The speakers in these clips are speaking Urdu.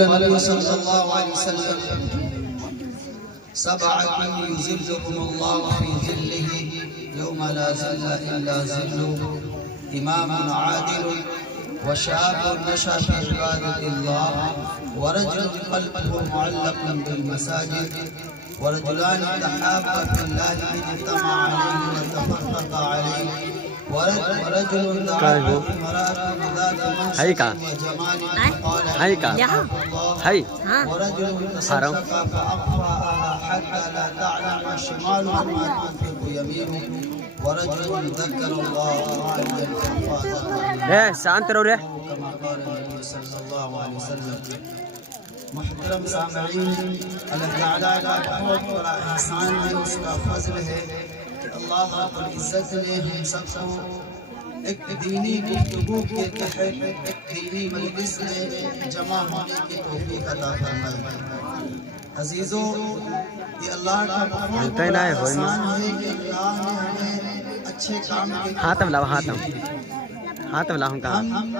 قال النبي صلى الله عليه وسلم سبعة يظلهم الله في ظله يوم لا ظل إلا ظله إمام عادل وشاب نشأ في عبادة الله ورجل قلبه معلق بالمساجد ورجلان تحابا في الله اجتمع عليه وتفرق عليه ورجل دعا امرأة ذات منصب وجمال فقال ورجل تصدق فأخفاها حتى لا تعلم شماله ما تنفق يمينه ورجل ذكر الله عند الفاظ كما قال النبي صلى الله عليه وسلم. محترم سامعین، اللہ تعالیٰ کا بہت بڑا احسان ہے، اس کا فضل ہے کہ اللہ رب العزت نے ہم سب کو ایک دینی گفتگو کے تحت ایک دینی مجلس میں جمع ہونے کی توفیق عطا فرمائی. عزیزو، یہ اللہ کا بہت بڑا احسان ہے کہ اللہ نے ہمیں اچھے کام کے ہم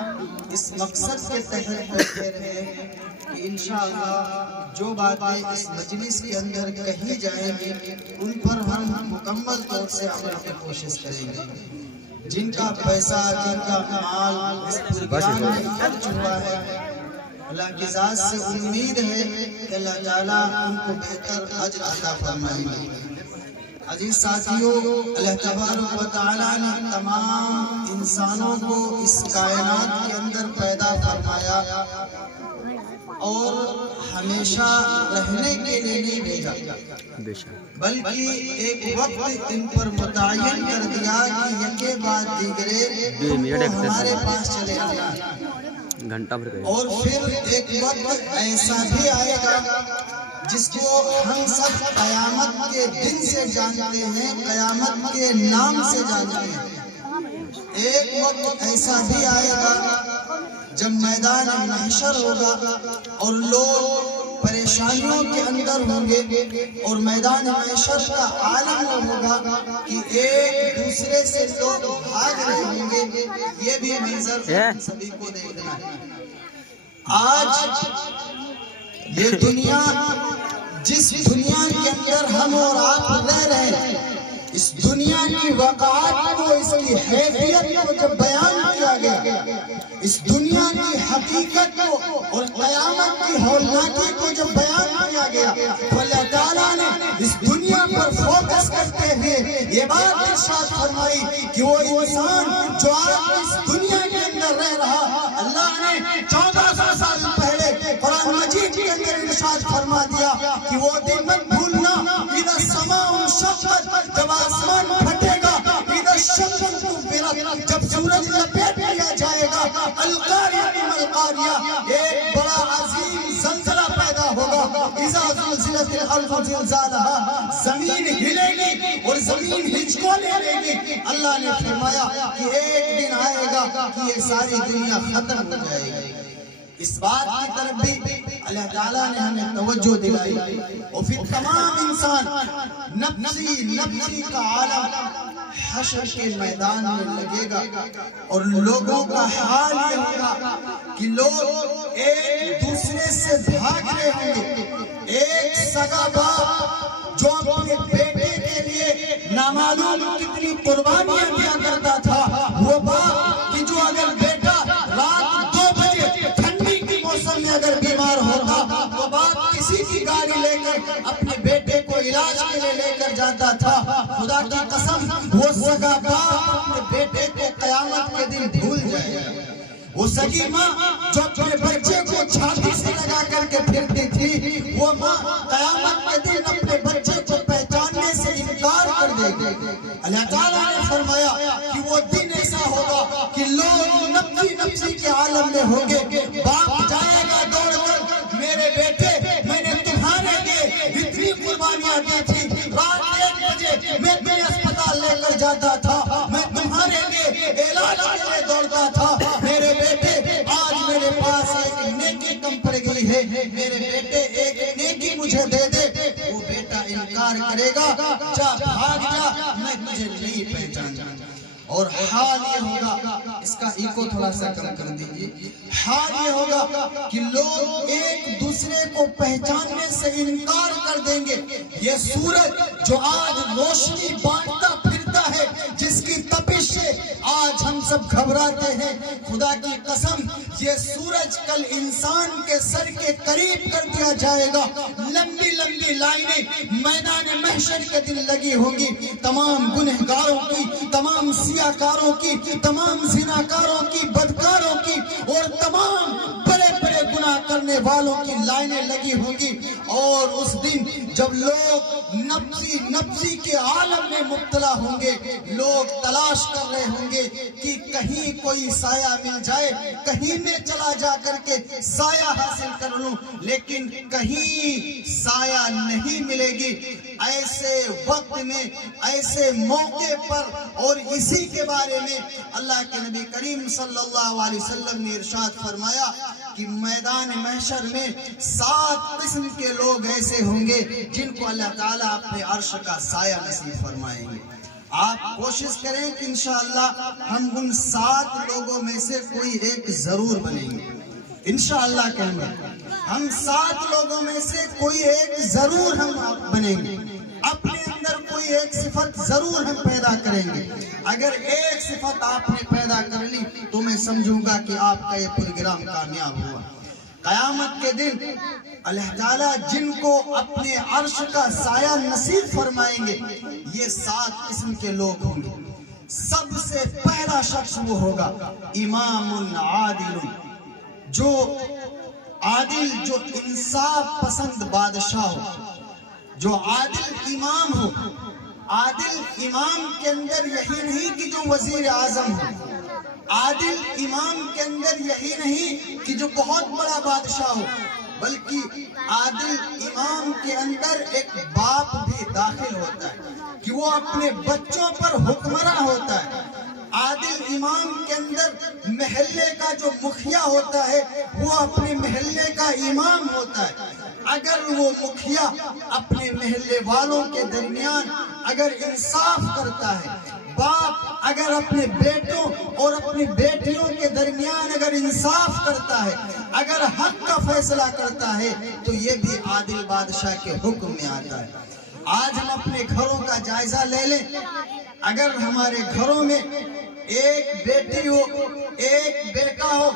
اس مقصد کے تحت بیٹھے رہے کہ انشاءاللہ جو باتیں اس مجلس کے اندر کہی جائیں گی ان پر ہم مکمل طور سے عمل کی کوشش کریں گے. جن کا پیسہ، جن کا مال اس پروگرام میں خرچ ہوا ہے، اللہ کی ذات سے امید ہے کہ اللہ تعالیٰ ان کو بہتر اجر عطا فرمائیں گے. عزیز ساتھیو، اللہ تبارک و تعالیٰ نے تمام انسانوں کو اس کائنات کے اندر پیدا فرمایا اور ہمیشہ رہنے کے لیے نہیں بھیجا، بلکہ ایک وقت ان پر متعین کر دیا کہ یکے بعد دیگرے ہمارے پاس چلے آنا. اور پھر ایک وقت ایسا بھی آئے گا جس کو ہم سب قیامت کے دن سے جانتے ہیں، قیامت کے نام سے جانتے ہیں. ایک وقت ایسا بھی آئے گا جب میدان محشر ہوگا اور لوگ پریشانیوں کے اندر ہوں گے اور میدان محشر کا عالم ہوگا کہ ایک دوسرے سے لوگ بھاگ رہے ہوں گے. یہ بھی منظر ہم سبھی کو دیکھنا ہے. آج یہ دنیا، جس دنیا کے اندر ہم اور آپ رہ رہے ہیں، اس دنیا کی وقعات کو، اس کی حیثیت کو جب بیان کیا گیا، اس دنیا کی حقیقت کو اور قیامت کی ہولناکی کو جب بیان کیا گیا، تو اللہ تعالیٰ نے اس دنیا پر فوکس کرتے ہوئے یہ بات ارشاد فرمائی کہ وہ انسان جو آج اس دنیا کے اندر رہ رہا، اللہ نے 1400 سال پہلے قرآن مجید کے اندر ارشاد فرما دیا کہ وہ دن مت بھولنا، اذا السماء انشقت، جب آسمان پھٹے گا، اذا الشمس انفطرت، جب سورج لپیٹ لیا جائے گا، القاریہ ما القاریہ، ایک بڑا عظیم زلزلہ پیدا ہوگا. اذا زلزلت الارض زلزالها، زمین ہلے گی اور زمین ہچکولے لے گی. اللہ نے فرمایا کہ ایک دن آئے گا کہ یہ ساری دنیا ختم ہو جائے گی. اس بات کی طرف بھی اللہ تعالیٰ نے ہمیں توجہ دلائی اور پھر تمام انسان نفسی نفسی کا عالم حشر کے میدان میں لگے گا اور لوگوں کا حال یہ ہوگا کہ لوگ ایک دوسرے سے بھاگ رہے ہوں گے. ایک سگا باپ جو اپنے بیٹے کے لیے نامعلوم کتنی قربانیاں دیا کرتا تھا، وہ باپ کہ جو اگر بیٹا رات 2 بجے ٹھنڈی کی موسم میں اگر بیمار ہوتا، وہ باپ کسی کی گاڑی لے کر اپنے بیٹے کو علاج کے لیے لے کر جاتا تھا. خدا کی قسم، وہ سگا باپ اپنے بیٹے کو قیامت کے دن بھول جائے گا. وہ سگی ماں جو اپنے بچے کو چھاتی سے لگا کر کے پھرتی تھی، وہ ماں قیامت کے دن اپنے بچے کو پہچاننے سے انکار کر دے گی. اللہ تعالیٰ نے فرمایا کہ وہ دن ایسا ہوگا کہ لوگ نفسی نفسی کے عالم میں ہوں گے. باپ جائے گا دوڑ کر، میرے بیٹے میں نے تمہارے لیے اتنی قربانیاں دی تھی، رات 1 بجے میں تمہیں اسپتال لے کر جاتا تھا، میں تمہارے لیے علاج کے لیے دوڑتا تھا. میرے بیٹے آج میرے پاس ایک نیکی کم پڑ گئی ہے، میرے بیٹے ایک نیکی مجھے دے دے. وہ بیٹا انکار کرے گا، جا بھاگ جا، میں تجھے نہیں پہچانتا. اور حال یہ ہوگا، اس کا ایکو تھوڑا سا کم کر دیجئے، حال یہ ہوگا کہ لوگ ایک کو پہچاننے سے انکار کر دیں گے۔ یہ سورج جو آج روشنی بانٹتا پھرتا ہے، جس کی تپش سے آج ہم سب گھبراتے ہیں، خدا کی قسم یہ سورج کل انسان کے سر کے قریب کر دیا جائے گا۔ لمبی لمبی لائنیں میدان محشر کے دن لگی ہوں گی، تمام گنہگاروں کی، تمام سیاکاروں کی، تمام زناکاروں کی، بدکاروں کی اور تمام بڑے بڑے گناہ کرنے والوں کی لائنیں لگی ہوں گی۔ اور اس دن جب لوگ نبضی کے عالم میں مبتلا ہوں گے، لوگ تلاش کر رہے ہوں گے کہ کہیں کوئی سایہ مل جائے، کہیں میں چلا جا کر کے سایہ حاصل کر لوں، لیکن کہیں سایہ نہیں ملے گی۔ ایسے وقت میں، ایسے موقع پر، اور اسی کے بارے میں اللہ کے نبی کریم صلی اللہ علیہ وسلم نے ارشاد فرمایا کہ میدان محشر میں 7 قسم کے لوگ ایسے ہوں گے جن کو اللہ تعالیٰ اپنے عرش کا سایہ نصیب فرمائیں گے۔ آپ کوشش کریں کہ انشاءاللہ ہم ان 7 لوگوں میں سے کوئی ایک ضرور بنیں گے۔ انشاءاللہ کہیں گے ہم 7 لوگوں میں سے کوئی ایک ضرور ہم بنیں گے، اپنے اندر کوئی ایک صفت ضرور ہم پیدا کریں گے۔ اگر ایک صفت آپ نے پیدا کر لی تو میں سمجھوں گا کہ آپ کا یہ پروگرام کامیاب ہوا۔ قیامت کے دن اللہ تعالیٰ جن کو اپنے عرش کا سایہ نصیب فرمائیں گے، یہ 7 قسم کے لوگ ہوں گے۔ سب سے پہلا شخص وہ ہوگا امام عادل، جو عادل، جو انصاف پسند بادشاہ ہو، جو عادل امام ہو۔ عادل امام کے اندر یہی نہیں کہ جو وزیر اعظم ہو، عادل امام کے اندر یہی نہیں کہ جو بہت بڑا بادشاہ ہو، بلکہ عادل امام کے اندر ایک باپ بھی داخل ہوتا ہے کہ وہ اپنے بچوں پر حکمراں ہوتا ہے۔ عادل امام کے اندر محلے کا جو مکھیا ہوتا ہے وہ اپنے محلے کا امام ہوتا ہے۔ اگر وہ مکھیا اپنے محلے والوں کے درمیان اگر انصاف کرتا ہے، باپ اگر اپنے بیٹوں اور اپنی بیٹیوں کے درمیان اگر انصاف کرتا ہے، اگر حق کا فیصلہ کرتا ہے، تو یہ بھی عادل بادشاہ کے حکم میں آتا ہے۔ آج ہم اپنے گھروں کا جائزہ لے لیں، اگر ہمارے گھروں میں ایک بیٹی ہو، ایک بیٹا ہو،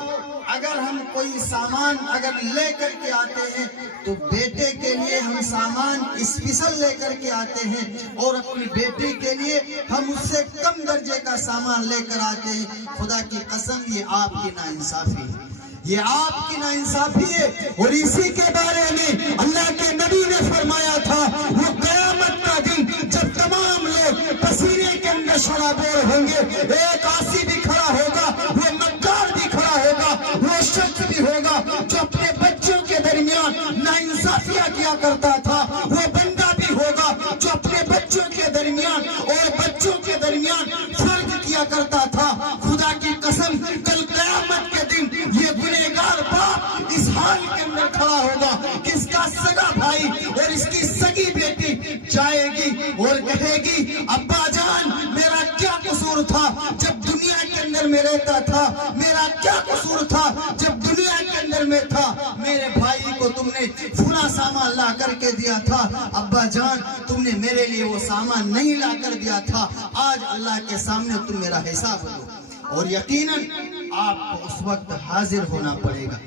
اگر ہم کوئی سامان اگر لے کر کے آتے ہیں تو بیٹے کے لیے ہم سامان اسپیشل لے کر کے آتے ہیں، اور اپنی بیٹی کے لیے ہم اس سے کم درجے کا سامان لے کر آتے ہیں۔ خدا کی قسم یہ آپ کی ناانصافی ہے، یہ آپ کی ناانصافی ہے۔ اور اسی کے بارے میں اللہ کے نبی نے فرمایا تھا، وہ قیامت کا دن جب تمام لوگ پسینے کے اندر شرابور ہوں گے، ایک عاصی بھی کھڑا ہوگا، وہ مکار بھی کھڑا ہوگا، وہ شخص بھی ہوگا جو اپنے بچوں کے درمیان ناانصافیاں کیا کرتا تھا، وہ بندہ بھی ہوگا جو اپنے بچوں کے درمیان اور بچوں کے درمیان فرق کیا کرتا تھا۔ خدا کی قسم کل قیامت کے دن یہ گنہگار باپ اس حال کے اندر کھڑا ہوگا کہ اس کا سگا بھائی اور اس کی سگی بیٹی جائے گی اور کہے گی، ابا جان میرا کیا قصور تھا جب دنیا کے اندر میں رہتا تھا، میرا کیا قصور تھا جب دنیا کے اندر میں تھا، میرے بھائی کو تم نے فلاں سامان لا کر کے دیا تھا، ابا جان تم نے میرے لیے وہ سامان نہیں لا کر دیا تھا، آج اللہ کے سامنے تم میرا حساب دو۔ اور یقیناً آپ کو اس وقت حاضر ہونا پڑے گا۔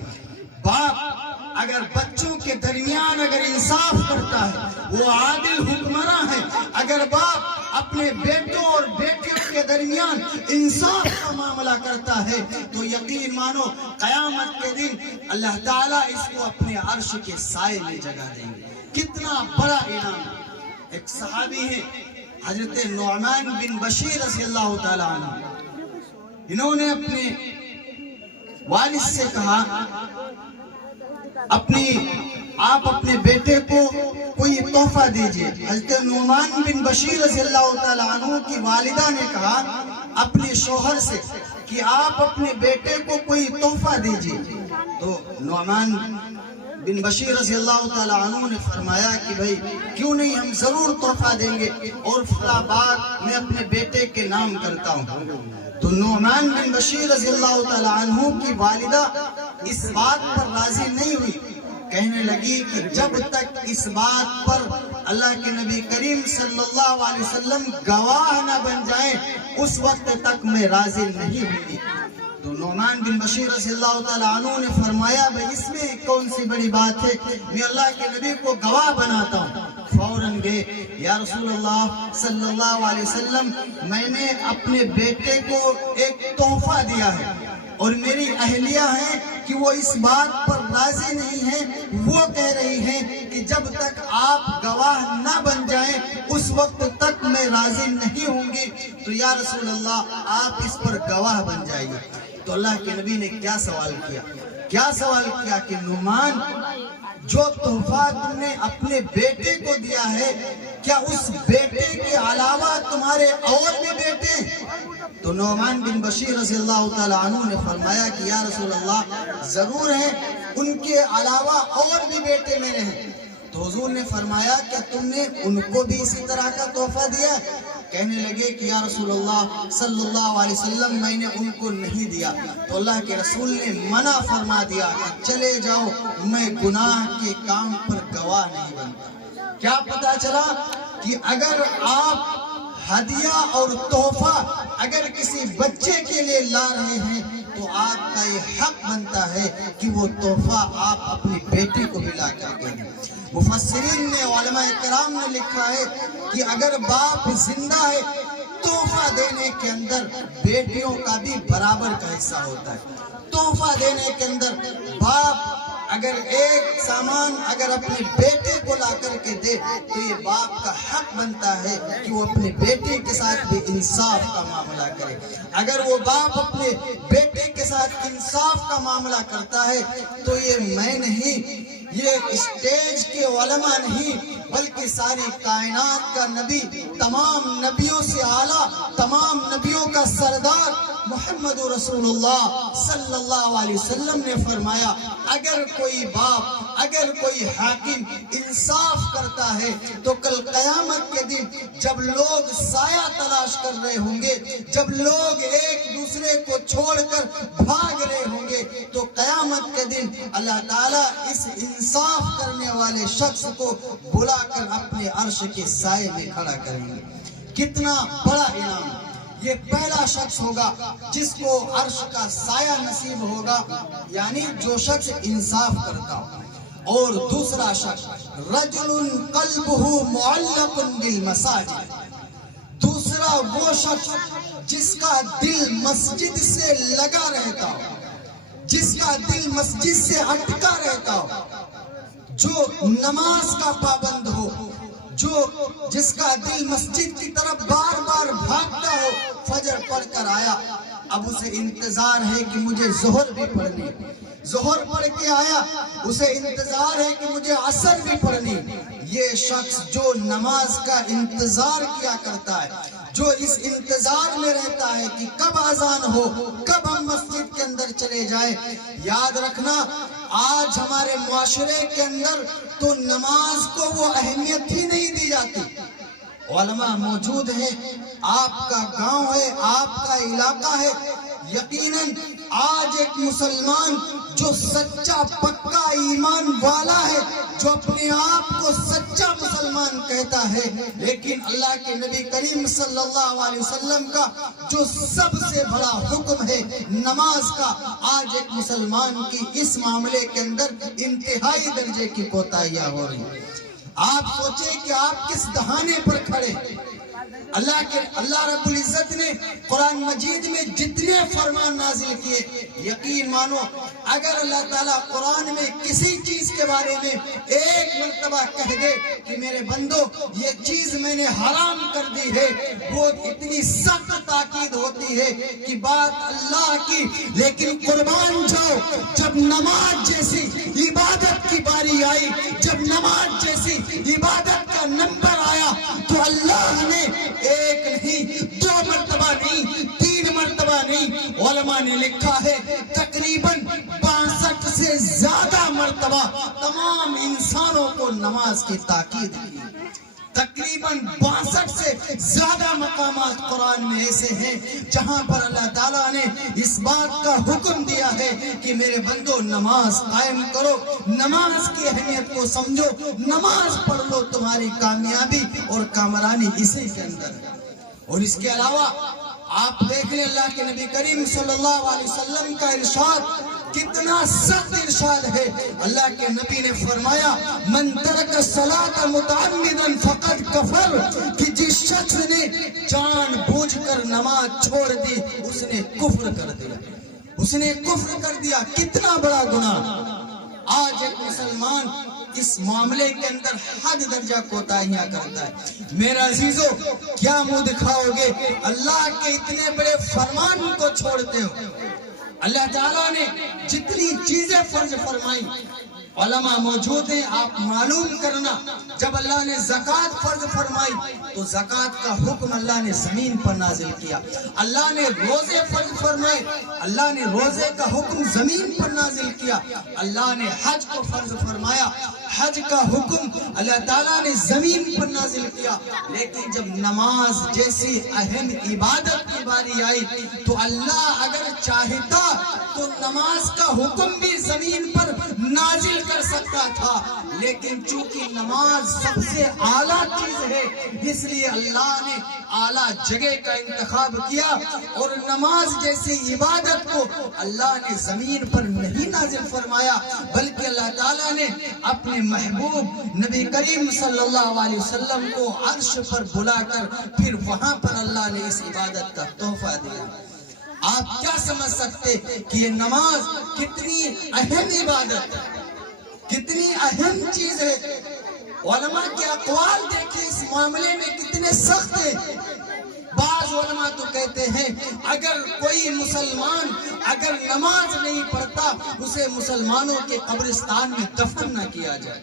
باپ اگر بچوں کے درمیان اگر انصاف کرتا ہے، وہ عادل حکمراں ہے۔ اگر باپ اپنے بیٹوں اور بیٹیوں کے درمیان انصاف کا معاملہ کرتا ہے تو یقین مانو قیامت کے دن اللہ تعالیٰ اس کو اپنے عرش کے سائے میں جگہ دیں گے۔ کتنا بڑا انعام۔ ایک صحابی ہے حضرت نعمان بن بشیر رضی اللہ تعالیٰ عنہ، انہوں نے اپنے والد سے کہا، آپ اپنے بیٹے کو کوئی تحفہ دیجئے۔ حضرت نعمان بن بشیر رضی اللہ تعالیٰ عنہ کی والدہ نے کہا اپنے شوہر سے کہ آپ اپنے بیٹے کو کوئی تحفہ دیجئے۔ تو نعمان بن بشیر رضی اللہ تعالیٰ عنہ نے فرمایا کہ بھائی کیوں نہیں، ہم ضرور تحفہ دیں گے، اور فلاں بات میں اپنے بیٹے کے نام کرتا ہوں۔ تو نعمان بن بشیر رضی اللہ تعالیٰ عنہ کی والدہ اس بات پر راضی نہیں ہوئی، کہنے لگی کہ جب تک اس بات پر اللہ کے نبی کریم صلی اللہ علیہ وسلم گواہ نہ بن جائیں اس وقت تک میں راضی نہیں ہوئی۔ تو نعمان بن بشیر رضی اللہ تعالیٰ عنہ نے فرمایا بھئی اس میں کون سی بڑی بات ہے، میں اللہ کے نبی کو گواہ بناتا ہوں۔ فوراً گئے، یا رسول اللہ صلی اللہ علیہ وسلم میں نے اپنے بیٹے کو ایک تحفہ دیا ہے اور میری اہلیہ ہیں کہ وہ اس بات پر راضی نہیں ہیں، وہ کہہ رہی ہیں کہ جب تک آپ گواہ نہ بن جائیں اس وقت تک میں راضی نہیں ہوں گی، تو یا رسول اللہ آپ اس پر گواہ بن جائیے۔ تو اللہ کے نبی نے کیا سوال کیا کہ نعمان جو تحفہ تم نے اپنے بیٹے کو دیا ہے کیا اس بیٹے کے علاوہ تمہارے اور بھی بیٹے ہیں؟ تو نعمان بن بشیر رضی اللہ تعالیٰ عنہ نے فرمایا کہ یا رسول اللہ ضرور ہیں، ان کے علاوہ اور بھی بیٹے میرے ہیں۔ تو حضور نے فرمایا کہ تم نے ان کو بھی اسی طرح کا تحفہ دیا؟ کہنے لگے کہ یا رسول اللہ صلی اللہ علیہ وسلم میں نے ان کو نہیں دیا۔ تو اللہ کے رسول نے منع فرما دیا کہ چلے جاؤ، میں گناہ کے کام پر گواہ نہیں بنتا۔ کیا پتا چلا کہ اگر آپ ہدیہ اور تحفہ اگر کسی بچے کے لیے لا رہے ہیں تو آپ کا یہ حق بنتا ہے کہ وہ تحفہ آپ اپنی بیٹی کو بھی لا کر کے دیں۔ مفسرین نے، علماء کرام نے لکھا ہے کہ اگر باپ زندہ ہے تحفہ دینے کے اندر بیٹیوں کا بھی برابر کا حصہ ہوتا ہے۔ تحفہ دینے کے اندر باپ اگر ایک سامان اگر اپنے بیٹے کو لا کر کے دے تو یہ باپ کا حق بنتا ہے کہ وہ اپنے بیٹے کے ساتھ بھی انصاف کا معاملہ کرے۔ اگر وہ باپ اپنے بیٹے کے ساتھ انصاف کا معاملہ کرتا ہے تو یہ میں نہیں، یہ اسٹیج کے علماء نہیں بلکہ ساری کائنات کا نبی، تمام نبیوں سے اعلیٰ، تمام نبیوں کا سردار محمد رسول اللہ صلی اللہ علیہ وسلم نے فرمایا اگر کوئی باپ، اگر کوئی حاکم انصاف کرتا ہے تو کل قیامت کے دن جب لوگ سایہ تلاش کر رہے ہوں گے، جب لوگ ایک دوسرے کو چھوڑ کر بھاگ رہے ہوں گے تو قیامت کے دن اللہ تعالیٰ اس انصاف کرنے والے شخص کو بلا کر اپنے عرش کے سائے میں کھڑا کریں گے۔ کتنا بڑا انعام! یہ پہلا شخص ہوگا جس کو عرش کا سایہ نصیب ہوگا، یعنی جو شخص انصاف کرتا ہو۔ اور دوسرا شخص رجل قلبہ معلق بالمساجد، دوسرا وہ شخص جس کا دل مسجد سے لگا رہتا ہو، جس کا دل مسجد سے اٹکا رہتا ہو، جو نماز کا پابند ہو، جس کا دل مسجد کی طرف بار بار بھاگتا ہو، فجر پڑھ کر آیا اب اسے انتظار ہے کہ مجھے ظہر بھی پڑھنی، ظہر پڑھ کے آیا اسے انتظار ہے کہ مجھے عصر بھی پڑھنی۔ یہ شخص جو نماز کا انتظار کیا کرتا ہے، جو اس انتظار میں رہتا ہے کہ کب اذان ہو، کب ہم مسجد کے اندر چلے جائیں، یاد رکھنا آج ہمارے معاشرے کے اندر تو نماز کو وہ اہمیت ہی نہیں دی جاتی۔ علماء موجود ہیں، آپ کا گاؤں ہے، آپ کا علاقہ ہے، یقیناً آج ایک مسلمان جو سچا پکا ایمان والا ہے، جو اپنے آپ کو سچا مسلمان کہتا ہے، لیکن اللہ کے نبی کریم صلی اللہ علیہ وسلم کا جو سب سے بڑا حکم ہے نماز کا، آج ایک مسلمان کی اس معاملے کے اندر انتہائی درجے کی کوتاہیاں ہو رہی ہیں۔ آپ سوچیں کہ آپ کس دہانے پر کھڑے۔ اللہ رب العزت نے قرآن مجید میں جتنے فرمان نازل کیے، یقین مانو اگر اللہ تعالیٰ قرآن میں کسی چیز کے بارے میں ایک مرتبہ کہہ دے کہ میرے بندو یہ چیز میں نے حرام کر دی ہے، وہ اتنی سخت تاکید ہوتی ہے کہ بات اللہ کی، لیکن قربان جاؤ جب نماز جیسی عبادت کی باری آئی، جب نماز جیسی عبادت کا نمبر آیا تو اللہ نے ایک نہیں، دو مرتبہ نہیں، تین مرتبہ نہیں، علماء نے لکھا ہے تقریباً 62 سے زیادہ مرتبہ تمام انسانوں کو نماز کی تاکید کی، تقریباً 62 سے زیادہ مقامات قرآن میں ایسے ہیں جہاں پر اللہ تعالیٰ نے اس بات کا حکم دیا ہے کہ میرے بندو نماز قائم کرو، نماز کی اہمیت کو سمجھو، نماز پڑھ لو، تمہاری کامیابی اور کامرانی اسی کے اندر ہے۔ اور اس کے علاوہ آپ دیکھ لیں اللہ کے نبی کریم صلی اللہ علیہ وسلم کا ارشاد کتنا سخت ارشاد ہے۔ اللہ کے نبی نے فرمایا من ترک الصلاۃ متعمدا فقد کفر، کہ جس شخص نے جان بوجھ کر نماز چھوڑ دی اس نے کفر کر دیا، اس نے کفر کر دیا۔ کتنا بڑا گناہ۔ آج ایک مسلمان اس معاملے کے اندر حد درجہ کوتاہیاں کرتا ہے۔ میرا عزیزو کیا منہ دکھاؤ گے؟ اللہ کے اتنے بڑے فرمان کو چھوڑتے ہو۔ اللہ تعالیٰ نے جتنی چیزیں فرض فرمائی، علماء موجود ہیں، آپ معلوم کرنا، جب اللہ نے زکوٰۃ فرض فرمائی تو زکوٰۃ کا حکم اللہ نے زمین پر نازل کیا۔ اللہ نے روزے فرض فرمائے، اللہ نے روزے کا حکم زمین پر نازل کیا۔ اللہ نے حج کو فرض فرمایا، حج کا حکم اللہ تعالیٰ نے زمین پر نازل کیا۔ لیکن جب نماز جیسی اہم عبادت کی باری آئی تو اللہ اگر چاہتا تو نماز کا حکم بھی زمین پر نازل کر سکتا تھا، لیکن چونکہ نماز سب سے اعلیٰ چیز ہے اس لیے اللہ نے اعلیٰ جگہ کا انتخاب کیا، اور نماز جیسی عبادت کو اللہ نے زمین پر نہیں نازل فرمایا، بلکہ اللہ تعالیٰ نے اپنے محبوب نبی کریم صلی اللہ علیہ وسلم کو عرش پر بلا کر پھر وہاں پر اللہ نے اس عبادت کا تحفہ دیا۔ آپ کیا سمجھ سکتے کہ یہ نماز کتنی اہم عبادت ہے، کتنی اہم چیز ہے۔ علماء کے اقوال دیکھیں اس معاملے میں کتنے سخت ہیں۔ بعض علماء تو کہتے ہیں اگر کوئی مسلمان اگر نماز نہیں پڑھتا اسے مسلمانوں کے قبرستان میں دفن نہ کیا جائے۔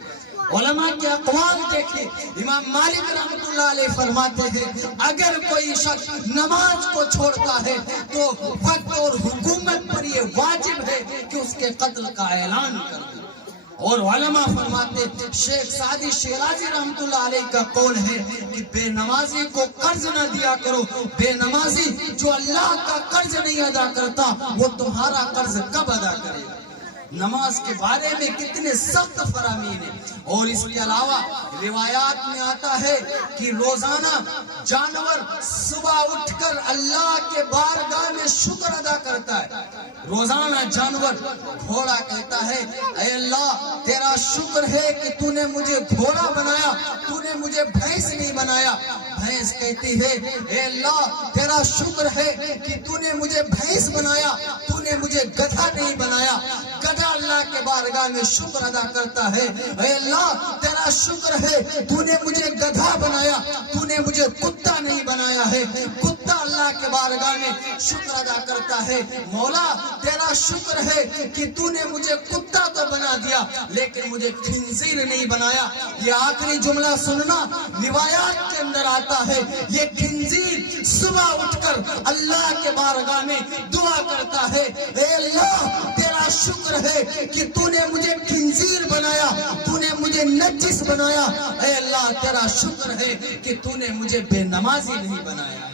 علماء کے اقوال دیکھیں، امام مالک رحمۃ اللہ علیہ فرماتے ہیں اگر کوئی شخص نماز کو چھوڑتا ہے تو وقت اور حکومت پر یہ واجب ہے کہ اس کے قتل کا اعلان کر دے۔ اور علماء فرماتے شیخ سعدی شیرازی رحمۃ اللہ علیہ کا قول ہے کہ بے نمازی کو قرض نہ دیا کرو، بے نمازی جو اللہ کا قرض نہیں ادا کرتا وہ تمہارا قرض کب ادا کرے گا۔ نماز کے بارے میں کتنے سخت فرامین ہیں۔ اور اس کے علاوہ روایات میں آتا ہے کہ روزانہ جانور صبح اٹھ کر اللہ کے بارگاہ میں شکر ادا کرتا ہے۔ روزانہ جانور گھوڑا کہتا ہے اے اللہ تیرا شکر ہے کہ تو نے مجھے گھوڑا بنایا، تو نے مجھے بھینس نہیں بنایا۔ بھینس کہتی ہے اے اللہ تیرا شکر ہے کہ تو نے مجھے بھینس بنایا، تو نے مجھے گدھا نہیں بنایا۔ گدھا اللہ کے بارگاہ میں شکر ادا کرتا ہے اے اللہ تیرا شکر ہے تو نے مجھے گدھا بنایا، تو نے مجھے کتا نہیں بنایا ہے۔ کتا اللہ کے بارگاہ میں شکر ادا کرتا ہے مولا تیرا شکر ہے کہ تو نے مجھے کتا تو بنا دیا لیکن مجھے خنزیر نہیں بنایا۔ یہ آخری جملہ سننا، روایات کے اندر آتا ہے یہ خنزیر صبح اٹھ کر اللہ کے بارگاہ میں دعا کرتا ہے اے اللہ تیرا شکر ہے کہ تو نے مجھے خنزیر بنایا، تو نے مجھے نجس بنایا۔ اے اللہ تیرا شکر ہے کہ تو نے مجھے بے نمازی نہیں بنایا۔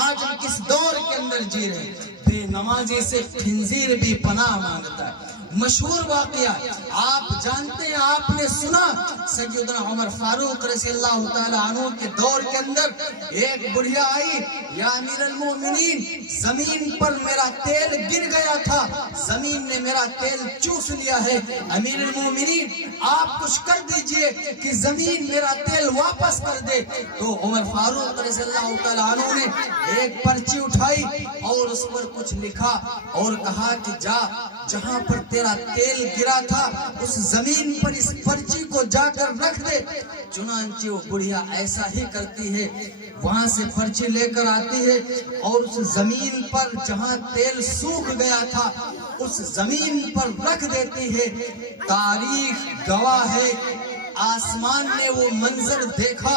آج ہم کس دور کے اندر جی رہے ہیں؟ بے نمازی سے خنزیر بھی پناہ مانگتا ہے۔ مشہور واقعہ آپ جانتے ہیں، آپ نے سنا سیدنا عمر فاروق رضی اللہ تعالی عنہ کے دور کے اندر ایک بڑھیا آئی یا امیر المومنین زمین پر میرا تیل گر گیا تھا، زمین نے میرا تیل چوس لیا ہے، امیر المومنین آپ کچھ کر دیجئے کہ زمین میرا تیل واپس کر دے۔ تو عمر فاروق رضی اللہ تعالی عنہ نے ایک پرچی اٹھائی اور اس پر کچھ لکھا اور کہا کہ جا جہاں پر تیرا تیل گرا تھا اس زمین پر اس پرچی کو جا کر رکھ دے۔ چنانچہ وہ بڑھیا ایسا ہی کرتی ہے، وہاں سے پرچی لے کر آتی ہے اور اس زمین پر جہاں تیل سوکھ گیا تھا اس زمین پر رکھ دیتی ہے۔ تاریخ گواہ ہے آسمان نے وہ منظر دیکھا،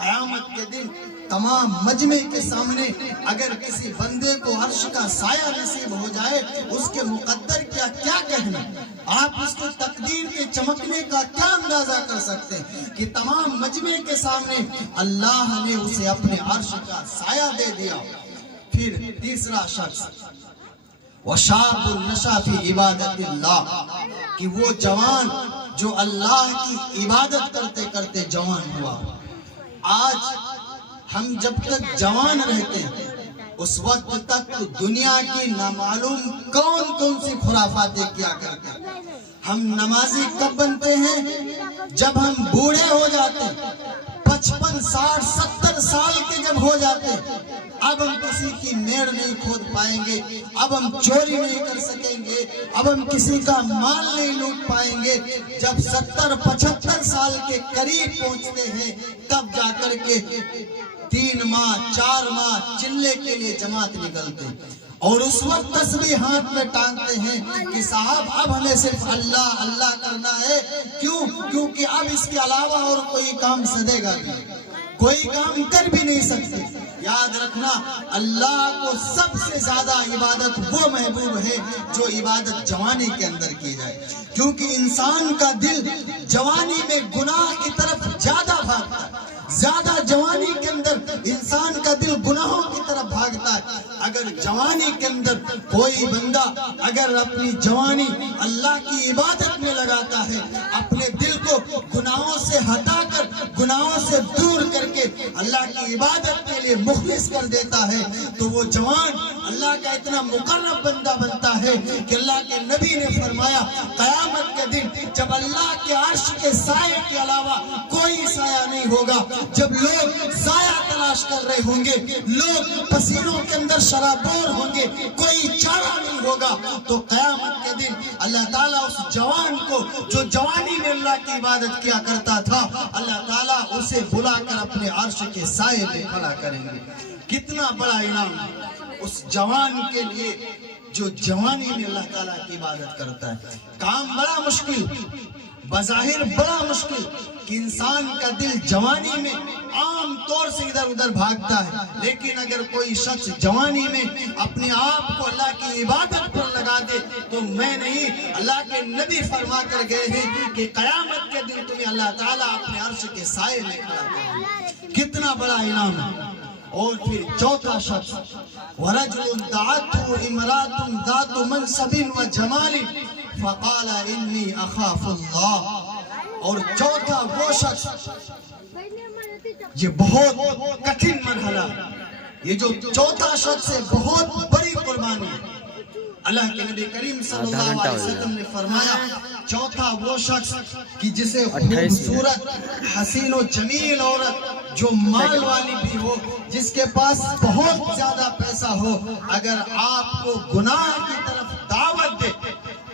قیامت کے دن تمام مجمع کے سامنے اگر کسی بندے کو عرش کا سایہ نصیب ہو جائے، اس کے مقدر کیا کہنا، آپ اس کو تقدیر کے چمکنے کا کیا اندازہ کر سکتے ہیں کہ تمام مجمع کے سامنے اللہ نے اسے اپنے عرش کا سایہ دے دیا۔ پھر تیسرا شخص وَشَابٌ نَشَأَ فِي عِبَادَةِ اللَّهِ، کہ وہ جوان جو اللہ کی عبادت کرتے کرتے جوان ہوا۔ آج ہم جب تک جوان رہتے ہیں اس وقت تک تو دنیا کی نامعلوم کون سی خرافاتیں کیا کرتے ہیں۔ ہم نمازی کب بنتے ہیں؟ جب ہم بوڑھے ہو جاتے ہیں، 55 60 70 سال کے جب ہو جاتے ہیں، اب ہم کسی کی میڑ نہیں کھود پائیں گے، اب ہم چوری نہیں کر سکیں گے، اب ہم کسی کا مال نہیں لوٹ پائیں گے۔ جب 70 75 سال کے قریب پہنچتے ہیں تب جا کر کے 3 ماہ 4 ماہ چلے کے لیے جماعت نکلتے ہیں، اور اس وقت تسبیح ہاتھ میں ٹانگتے ہیں کہ صاحب اب ہمیں صرف اللہ اللہ کرنا ہے۔ کیونکہ اب اس کے علاوہ اور کوئی کام سدے گا نہیں، کوئی کام کر بھی نہیں سکتے۔ یاد رکھنا، اللہ کو سب سے زیادہ عبادت وہ محبوب ہے جو عبادت جوانی کے اندر کی جائے، کیونکہ انسان کا دل جوانی میں گناہ کی طرف زیادہ بھاگتا ہے، زیادہ جوانی کے اندر انسان کا دل گناہوں کی طرف بھاگتا ہے۔ اگر جوانی کے اندر کوئی بندہ اگر اپنی جوانی اللہ کی عبادت میں لگاتا ہے، اپنے دل کو گناہوں سے ہٹا کر گناہوں سے دور کر کے اللہ کی عبادت کے لیے مخلص کر دیتا ہے، تو وہ جوان اللہ کا اتنا مقرب بندہ بنتا ہے کہ اللہ کے نبی نے فرمایا قیامت کے دن جب اللہ کے عرش کے سائے کے علاوہ کوئی سایہ نہیں ہوگا، جب لوگ سایہ تلاش کر رہے ہوں گے، لوگ پسینوں کے اندر شرابور ہوں گے، کوئی چارہ نہیں ہوگا، تو قیامت کے دن اللہ تعالیٰ اس جوان کو جو جوانی میں اللہ کی عبادت کیا کرتا تھا، اللہ تعالیٰ اسے بلا کر اپنے عرش کے سائے میں کھڑا کریں گے۔ کتنا بڑا انعام اس جوان کے لیے جو جوانی میں اللہ تعالیٰ کی عبادت کرتا ہے۔ کام بڑا مشکل، بظاہر بڑا مشکل کہ انسان کا دل جوانی میں عام طور سے ادھر ادھر بھاگتا ہے، لیکن اگر کوئی شخص جوانی میں اپنے آپ کو اللہ کی عبادت پر لگا دے تو میں نہیں، اللہ کے نبی فرما کر گئے ہیں کہ قیامت کے دن تمہیں اللہ تعالیٰ اپنے عرش کے سائے میں کھڑا کرے گا۔ کتنا بڑا انعام ہے۔ اور پھر چوتھا شخص وَرَجُلٌ دَعَتْهُ امْرَأَةٌ ذَاتُ مَنْصَبٍ وَجَمَالٍ فَقَالَ إِنِّي أَخَافُ اللَّهَ۔ اور چوتھا وہ شخص، یہ بہت کٹھن مرحلہ، یہ جو چوتھا شخص ہے بہت بڑی قربانی ہے۔ اللہ کے نبی کریم صلی اللہ علیہ وسلم نے فرمایا چوتھا وہ شخص کہ جسے خوبصورت حسین و جمیل عورت جو مال والی بھی ہو، جس کے پاس بہت زیادہ پیسہ ہو، اگر آپ کو گناہ کی طرف دعوت دے،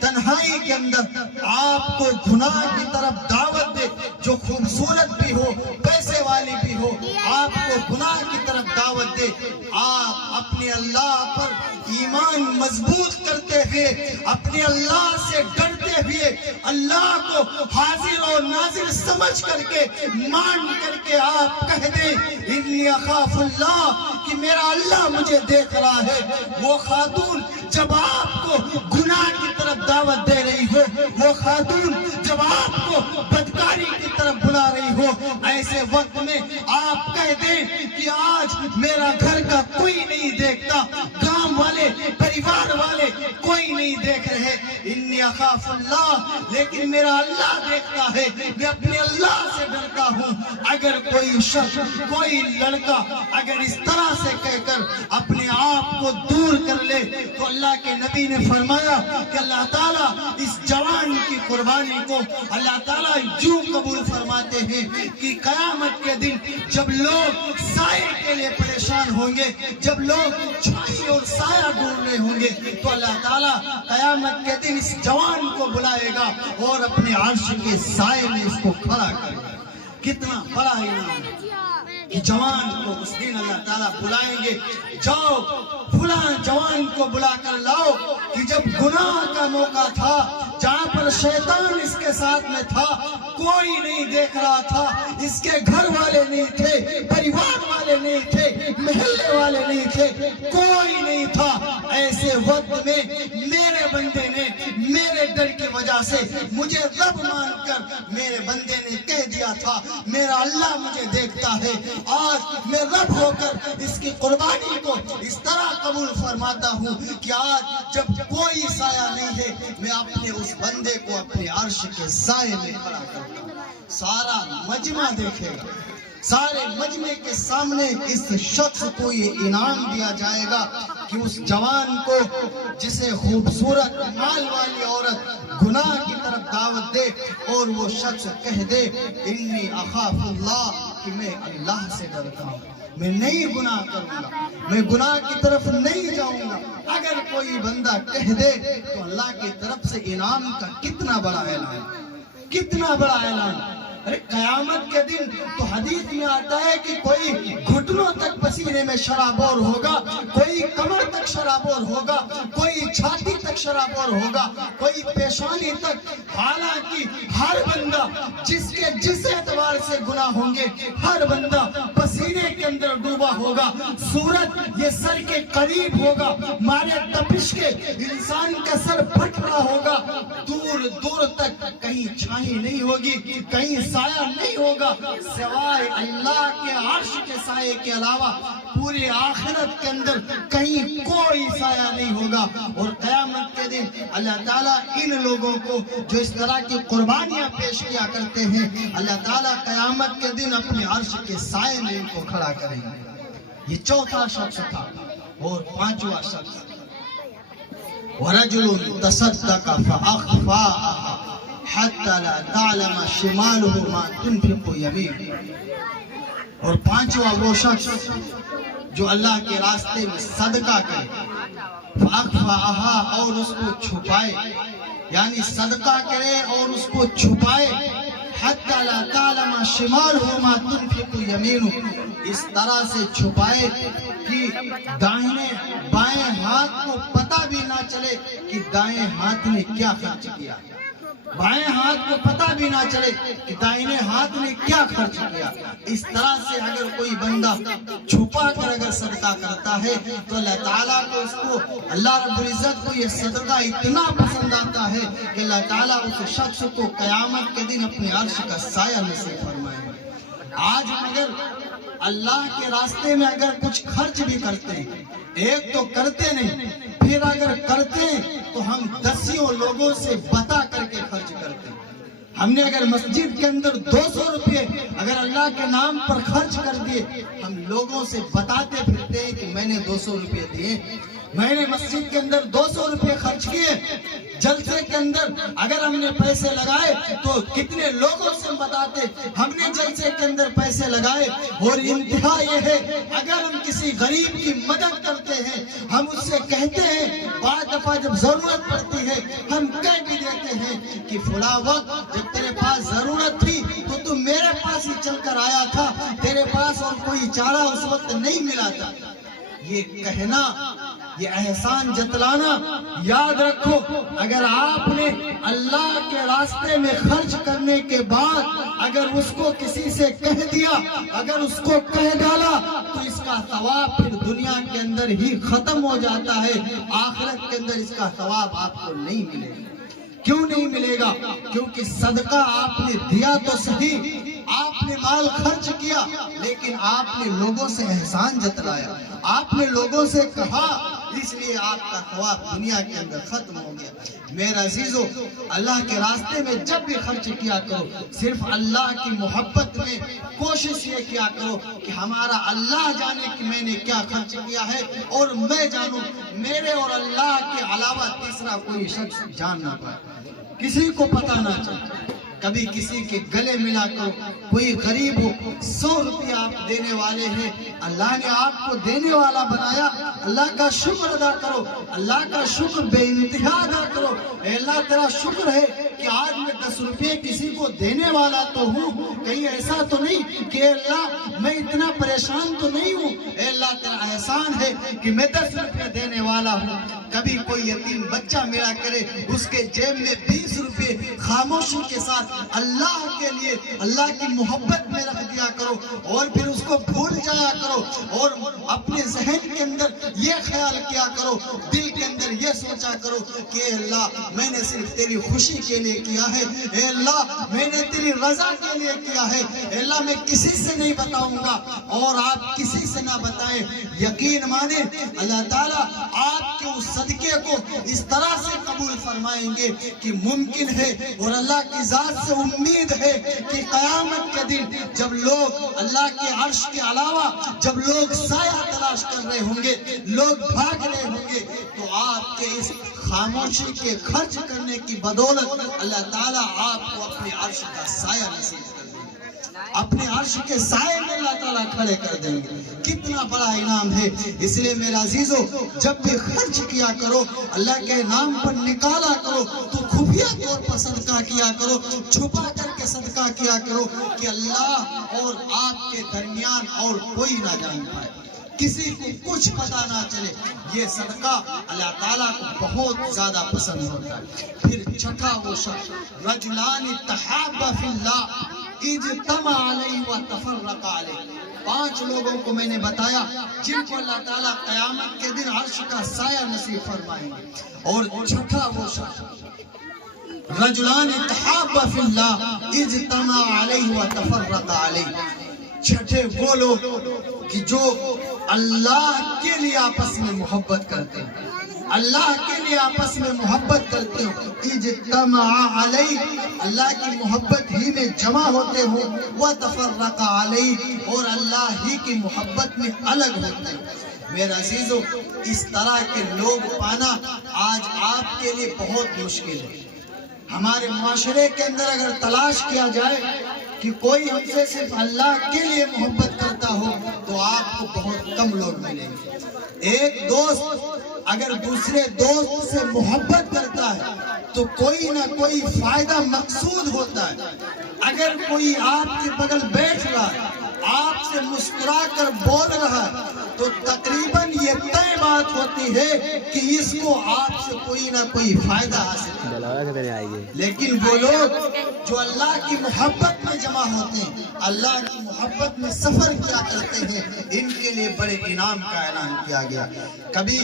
تنہائی کے اندر آپ کو گناہ کی طرف دعوت دے، جو خوبصورت بھی ہو، پیسے والی بھی ہو، آپ کو گناہ کی طرف دعوت دے، آپ اپنے اللہ پر ایمان مضبوط کرتے ہوئے، اپنے اللہ سے ڈرتے ہوئے، اللہ کو حاضر اور ناظر سمجھ کر کے مان کر کے آپ کہہ دیں انی اخاف اللہ، کہ میرا اللہ مجھے دیکھ رہا ہے۔ وہ خاتون جب آپ کو گناہ کی طرف دعوت دے رہی ہو، وہ خاتون جب آپ کو بدکاری کی طرف بلا رہی ہو، ایسے وقت میں آپ کہہ دیں کہ آج میرا گھر کا کوئی نہیں دیکھتا، گاؤں والے پریوار والے کوئی نہیں دیکھ رہے، انی اخاف اللہ، لیکن میرا اللہ دیکھتا ہے، میں اپنے اللہ سے ڈرتا ہوں۔ اگر کوئی شخص، کوئی لڑکا اگر اس طرح سے کہہ کر اپنے آپ کو دور کر لے تو اللہ کے نبی نے فرمایا کہ اللہ تعالیٰ اس جوان کی قربانی کو اللہ تعالیٰ یوں قبول فرماتے ہیں کہ قیامت کے دن جب لوگ سائے کے لیے پریشان ہوں گے، جب لوگ چھائی اور سایہ ڈھونڈ رہے ہوں گے، تو اللہ تعالیٰ قیامت کے دن اس جوان کو بلائے گا اور اپنے عرش کے سائے میں اس کو کھڑا کرے گا۔ کتنا بڑا انعام ہے، کہ جوان کو اس دن اللہ تعالیٰ بلائیں گے، جاؤ فلاں جوان کو بلا کر لاؤ کہ جب گناہ کا موقع تھا، جہاں پر شیطان اس کے ساتھ میں تھا، کوئی نہیں دیکھ رہا تھا، اس کے گھر والے نہیں تھے، پریوار والے نہیں تھے، محلے والے نہیں تھے، کوئی نہیں تھا، ایسے وقت میں میرے بندے نے میرے ڈر کی وجہ سے مجھے رب مان کر میرے بندے نے کہہ دیا تھا میرا اللہ مجھے دیکھتا ہے، آج میں رب ہو کر اس کی قربانی کو اس طرح قبول فرماتا ہوں کہ آج جب کوئی سایہ نہیں ہے، میں اپنے اس بندے کو اپنے عرش کے سائے میں کھڑا کرتا ہوں، سارا مجمع دیکھے گا، سارے مجمع کے سامنے اس شخص کو یہ انعام دیا جائے گا کہ اس جوان کو جسے خوبصورت مال والی عورت گناہ کی طرف دعوت دے اور وہ شخص کہہ دے انی اخاف اللہ، کہ میں اللہ سے ڈرتا ہوں، میں نہیں گناہ کروں گا، میں گناہ کی طرف نہیں جاؤں گا۔ اگر کوئی بندہ کہہ دے تو اللہ کی طرف سے انعام کا کتنا بڑا اعلان، کتنا بڑا اعلان۔ ارے قیامت کے دن تو حدیث میں آتا ہے کہ کوئی گھٹنوں تک پسینے میں شرابور ہوگا، کوئی کمر تک شرابور ہوگا، کوئی چھاتی تک شرابور ہوگا، کوئی پیشانی تک، حالانکہ ہر بندہ جس اعتبار سے گناہ ہوں گے، ہر بندہ پسینے کے اندر ڈوبا ہوگا، سورج یہ سر کے قریب ہوگا، مارے تپش کے انسان کا سر پھٹ رہا ہوگا، دور دور تک کہیں چھائی نہیں ہوگی، کہیں سایہ نہیں ہوگا سوائے اللہ کے عرش کے سائے کے علاوہ، پورے آخرت کے اندر کہیں کوئی سایہ نہیں ہوگا۔ اور قیامت کے دن اللہ تعالیٰ ان لوگوں کو جو اس طرح کی قربانیاں پیش کیا کرتے ہیں، اللہ تعالیٰ قیامت کے دن اپنے عرش کے سائے میں ان کو کھڑا کریں گے۔ یہ چوتھا شخص تھا۔ اور پانچواں شخص وَرَجُلٌ تَصَدَّقَ فَأَخْفَاهَا حَتَّى لَا تَعْلَمَ شِمَالُهُ مَا تُنْفِقُ يَمِينُهُ۔ اور پانچواں وہ شخص جو اللہ کے راستے میں صدقہ کرے، فَأَخْفَاهَا، اور اس کو چھپائے، یعنی صدقہ کرے اور اس کو چھپائے، حَتَّى لَا تَعْلَمَ شِمَالُهُ مَا تُنْفِقُ يَمِينُهُ، اس طرح سے چھپائے کہ دائیں بائیں ہاتھ کو پتہ بھی نہ چلے کہ دائیں ہاتھ نے کیا خرچ کیا، بائیں ہاتھ کو پتہ بھی نہ چلے کہ دائیں ہاتھ نے کیا خرچ کیا۔ اس طرح سے اگر کوئی بندہ چھپا کر اگر صدقہ کرتا ہے تو اللہ تعالیٰ کو اس کو اللہ رب العزت کو یہ صدقہ اتنا پسند آتا ہے کہ اللہ تعالیٰ اس شخص کو قیامت کے دن اپنے عرش کا سایہ نصیب فرمائے۔ آج اگر اللہ کے راستے میں اگر کچھ خرچ بھی کرتے ہیں، ایک تو کرتے نہیں، پھر اگر کرتے ہیں تو ہم دسیوں لوگوں سے بتا کر کے خرچ کرتے ہیں۔ ہم نے اگر مسجد کے اندر 200 روپے اگر اللہ کے نام پر خرچ کر دیے، ہم لوگوں سے بتاتے پھرتے ہیں کہ میں نے 200 روپے دیے، میں نے مسجد کے اندر 200 روپے خرچ کیے۔ جلسے کے اندر اگر ہم نے پیسے لگائے تو کتنے لوگوں سے بتاتے ہم نے جلسے کے اندر پیسے لگائے۔ اور انتہا یہ ہے اگر ہم کسی غریب کی مدد کرتے ہیں، ہم اس سے کہتے ہیں، بعض دفعہ جب ضرورت پڑتی ہے ہم کہہ بھی دیتے ہیں کہ فلاں وقت جب تیرے پاس ضرورت تھی تو تم میرے پاس ہی چل کر آیا تھا، تیرے پاس اور کوئی چارہ اس وقت نہیں ملا تھا۔ یہ کہنا، یہ احسان جتلانا، یاد رکھو اگر آپ نے اللہ کے راستے میں خرچ کرنے کے بعد اگر اس کو کسی سے کہہ دیا، اگر اس کو کہہ ڈالا تو اس کا ثواب پھر دنیا کے اندر ہی ختم ہو جاتا ہے، آخرت کے اندر اس کا ثواب آپ کو نہیں ملے گا۔ کیوں نہیں ملے گا؟ کیونکہ صدقہ آپ نے دیا تو صحیح، آپ نے مال خرچ کیا، لیکن آپ نے لوگوں سے احسان جتلایا، آپ نے لوگوں سے کہا، اس لیے آپ کا ثواب دنیا کے اندر ختم ہو گیا۔ میرا عزیزو، اللہ کے راستے میں جب بھی خرچ کیا کرو، صرف اللہ کی محبت میں کوشش یہ کیا کرو کہ ہمارا اللہ جانے کہ میں نے کیا خرچ کیا ہے، اور میں جانوں میرے اور اللہ کے علاوہ تیسرا کوئی شخص جان نہ پائے، کسی کو پتہ نہ چلے۔ کبھی کسی کے گلے ملا کرو، کوئی غریب ہو، 100 روپیہ آپ دینے والے ہیں، اللہ نے آپ کو دینے والا بنایا، اللہ کا شکر ادا کرو، اللہ کا شکر بے انتہا ادا کرو۔ اے اللہ تیرا شکر ہے کہ آج میں 10 روپے کسی کو دینے والا تو ہوں، کہیں ایسا تو نہیں کہ اللہ میں اتنا پریشان تو نہیں ہوں، اے اللہ تیرا احسان ہے کہ میں 10 روپے دینے والا ہوں۔ کبھی کوئی یتیم بچہ میرا کرے، اس کے جیب میں 20 روپے خاموشی کے ساتھ اللہ کے لیے، اللہ کی محبت میں رکھ دیا کرو، اور پھر اس کو بھول جایا کرو، اور اپنے ذہن کے اندر یہ خیال کیا کرو، دل کے اندر یہ سوچا کرو کہ اے اللہ میں نے صرف تیری خوشی کے لیے کیا ہے، اے اللہ میں نے تیری رضا کے لیے کیا ہے، اے اللہ میں کسی سے نہیں بتاؤں گا اور آپ کسی سے نہ بتائیں۔ یقین مانیں اللہ تعالیٰ آپ کے اس صدقے کو اس طرح سے قبول فرمائیں گے کہ ممکن ہے، اور اللہ کی ذات سے امید ہے کہ قیامت کے دن جب لوگ اللہ کے عرش کے علاوہ جب لوگ سایہ تلاش کر رہے ہوں گے، لوگ بھاگ رہے ہوں گے، تو آپ کے اس خاموشی کے خرچ کرنے کی بدولت اللہ تعالیٰ آپ کو اپنے عرش کا سایہ نصیب کر دیں گے، اپنے عرش کے سائے میں اللہ تعالیٰ کھڑے کر دیں گے۔ کتنا بڑا انعام ہے۔ اس لیے میرے عزیزو، جب بھی خرچ کیا کرو اللہ کے نام پر نکالا کرو تو خفیہ طور پر صدقہ کیا کرو، چھپا کر کے صدقہ کیا کرو کہ اللہ اور آپ کے درمیان اور کوئی نہ جان پائے، کسی کو کچھ پتہ نہ چلے۔ یہ صدقہ اللہ تعالیٰ کو بہت زیادہ پسند ہوتا ہے۔ پھر چھٹا وہ شخص، رجلان تحابا فی اللہ اجتمع علیہ وتفرق علیہ۔ 5 لوگوں کو میں نے بتایا جن کو اللہ تعالیٰ قیامت کے دن عرش کا سایہ نصیب فرمائیں گے۔ اور چھٹا وہ شخص، رجلان تحابا فی اللہ اجتمع علیہ وتفرق علیہ۔ چھٹے وہ لوگ کہ جو اللہ کے لیے آپس میں محبت کرتے ہیں، اللہ کے لیے آپس میں محبت کرتے ہو، اجتمع علیہ، اللہ کی محبت ہی میں جمع ہوتے ہو، وتفرق علیہ، اور اللہ ہی کی محبت میں الگ ہوتے ہیں۔ میرے عزیزو، اس طرح کے لوگ پانا آج آپ کے لیے بہت مشکل ہے۔ ہمارے معاشرے کے اندر اگر تلاش کیا جائے کہ کوئی ہم سے صرف اللہ کے لیے محبت کرتا ہو تو آپ کو بہت کم لوگ ملیں گے۔ ایک دوست اگر دوسرے دوست سے محبت کرتا ہے تو کوئی نہ کوئی فائدہ مقصود ہوتا ہے۔ اگر کوئی آپ کے بغل بیٹھ رہا ہے، آپ سے مسکرا کر بول رہا ہے، تو تقریباً یہ طے بات ہوتی ہے کہ اس کو آپ سے کوئی نہ کوئی فائدہ حاصل ہے۔ لیکن وہ لوگ جو اللہ کی محبت میں جمع ہوتے ہیں، اللہ کی محبت میں سفر کیا کرتے ہیں، ان کے لیے بڑے انعام کا اعلان کیا گیا۔ کبھی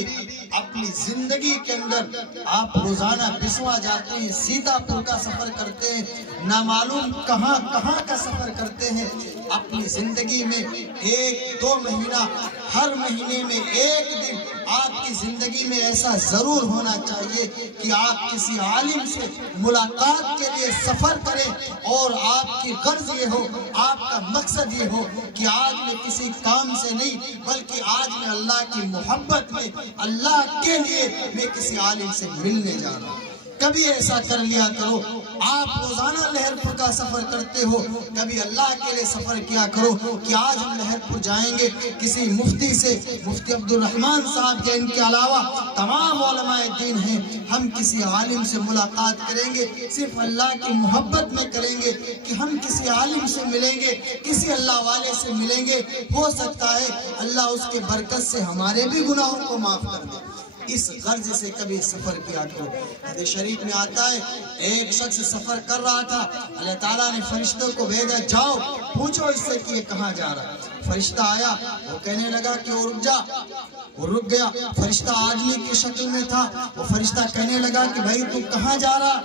اپنی زندگی کے اندر آپ روزانہ بسوا جاتے ہیں، سیتا پور کا سفر کرتے ہیں، نہ معلوم کہاں کہاں کا سفر کرتے ہیں۔ اپنی زندگی میں 1-2 مہینہ، ہر مہینے میں 1 دن آپ کی زندگی میں ایسا ضرور ہونا چاہیے کہ آپ کسی عالم سے ملاقات کے لیے سفر کریں، اور آپ کی غرض یہ ہو، آپ کا مقصد یہ ہو کہ آج میں کسی کام سے نہیں بلکہ آج میں اللہ کی محبت میں، اللہ کے لیے میں کسی عالم سے ملنے جا رہا ہوں۔ کبھی ایسا کر لیا کرو، آپ روزانہ لہر پور کا سفر کرتے ہو، کبھی اللہ کے لیے سفر کیا کرو کہ آج ہم لہر پور جائیں گے، کسی مفتی سے، مفتی عبد الرحمن صاحب کے، ان کے علاوہ تمام علماء دین ہیں، ہم کسی عالم سے ملاقات کریں گے، صرف اللہ کی محبت میں کریں گے کہ ہم کسی عالم سے ملیں گے، کسی اللہ والے سے ملیں گے، ہو سکتا ہے اللہ اس کے برکت سے ہمارے بھی گناہوں کو معاف کر دے۔ اس غرض سے کبھی سفر کیا کرو۔ حدیث شریف میں آتا ہے، ایک شخص سفر کر رہا تھا، اللہ تعالیٰ نے فرشتوں کو بھیجا، جاؤ پوچھو اس سے کہ یہ کہاں جا رہا ہے۔ فرشتہ آیا، وہ کہنے لگا کہ وہ رک جا، وہ رک گیا۔ فرشتہ آدمی کی شکل میں تھا، وہ فرشتہ کہنے لگا کہ بھائی تم کہاں جا رہا؟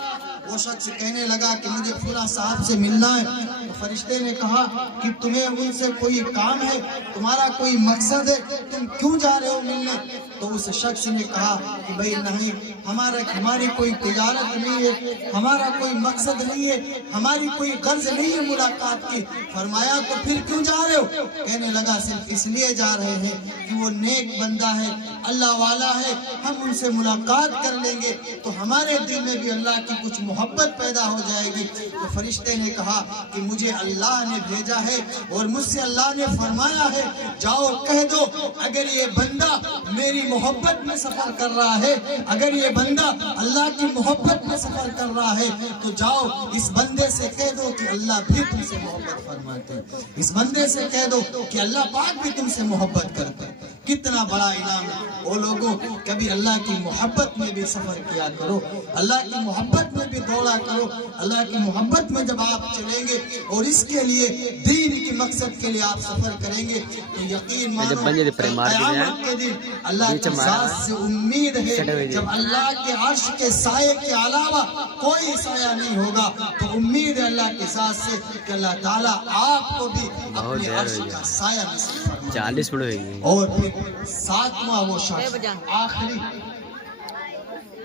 وہ شخص کہنے لگا کہ مجھے فلاں صاحب سے ملنا ہے۔ تو فرشتے نے کہا کہ تمہیں ان سے کوئی کام ہے، تمہارا کوئی مقصد ہے، تم کیوں جا رہے ہو ملنے؟ تو اس شخص نے کہا کہ بھائی نہیں، ہماری کوئی تجارت نہیں ہے، ہمارا کوئی مقصد نہیں ہے، ہماری کوئی غرض نہیں ہے ملاقات کی۔ فرمایا تو پھر کیوں جا رہے ہو؟ کہنے لگا صرف اس لیے جا رہے ہیں کہ وہ نیک بندہ ہے، اللہ والا ہے، ہم ان سے ملاقات کر لیں گے تو ہمارے دل میں بھی اللہ کی کچھ محبت پیدا ہو جائے گی۔ تو فرشتے نے کہا کہ مجھے مجھے اللہ نے بھیجا ہے اور مجھ سے اللہ نے فرمایا ہے جاؤ کہہ دو اگر یہ بندہ میری محبت میں سفر کر رہا ہے، اگر یہ بندہ اللہ کی محبت میں سفر کر رہا ہے تو جاؤ اس بندے سے کہہ دو کہ اللہ بھی تم سے محبت فرماتے ہیں، اس بندے سے کہہ دو کہ اللہ پاک بھی تم سے محبت کرتے ہیں۔ کتنا بڑا انعام ہے۔ وہ لوگوں کبھی اللہ کی محبت میں بھی سفر کیا کرو، اللہ کی محبت میں بھی دوڑا کرو، اللہ کی محبت میں جب آپ چلیں گے اور اس کے لیے دین کی مقصد کے لیے آپ سفر کریں گے تو یقین مانو قیامت کے دن اللہ کی ذات سے امید ہے، جب اللہ کے عرش کے سائے کے علاوہ کوئی سایہ نہیں ہوگا تو امید ہے اللہ کی ذات سے کہ اللہ تعالیٰ آپ کو بھی اپنے عرش کا سایہ نصیب فرمائے۔ اور پھر ساتواں وہ شخص آخری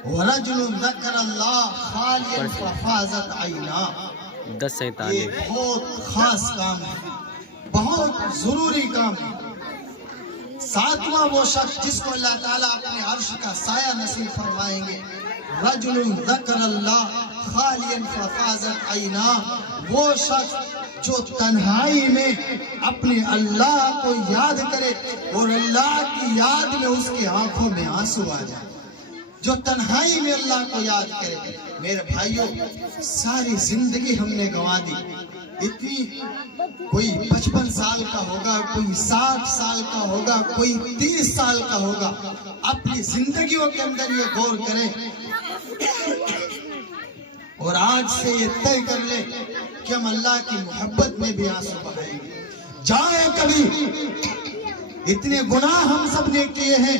وَرَجُلٌ ذَكَرَ اللَّهَ خَالِيًا فَفَاضَتْ عَيْنَاهُ، یہ بہت خاص کام ہے، بہت ضروری کام ہے۔ ساتواں وہ شخص جس کو اللہ تعالیٰ اپنے عرش کا سایہ نصیب فرمائیں گے، رَجُلٌ ذَكَرَ اللَّهَ خَالِيًا فَفَاضَتْ عَيْنَاهُ، وہ شخص جو تنہائی میں اپنے اللہ کو یاد کرے اور اللہ کی یاد میں اس کی آنکھوں میں آنسو آ جائے، جو تنہائی میں اللہ کو یاد کرے۔ میرے بھائیوں ساری زندگی ہم نے گنوا دی، اتنی کوئی 55 سال کا ہوگا، کوئی 60 سال کا ہوگا، کوئی 30 سال کا ہوگا، اپنی زندگیوں کے اندر یہ غور کریں اور آج سے یہ طے کر لے کہ ہم اللہ کی محبت میں بھی آنسو بہائیں گے۔ جائے کبھی اتنے گناہ ہم سب نے کیے ہیں،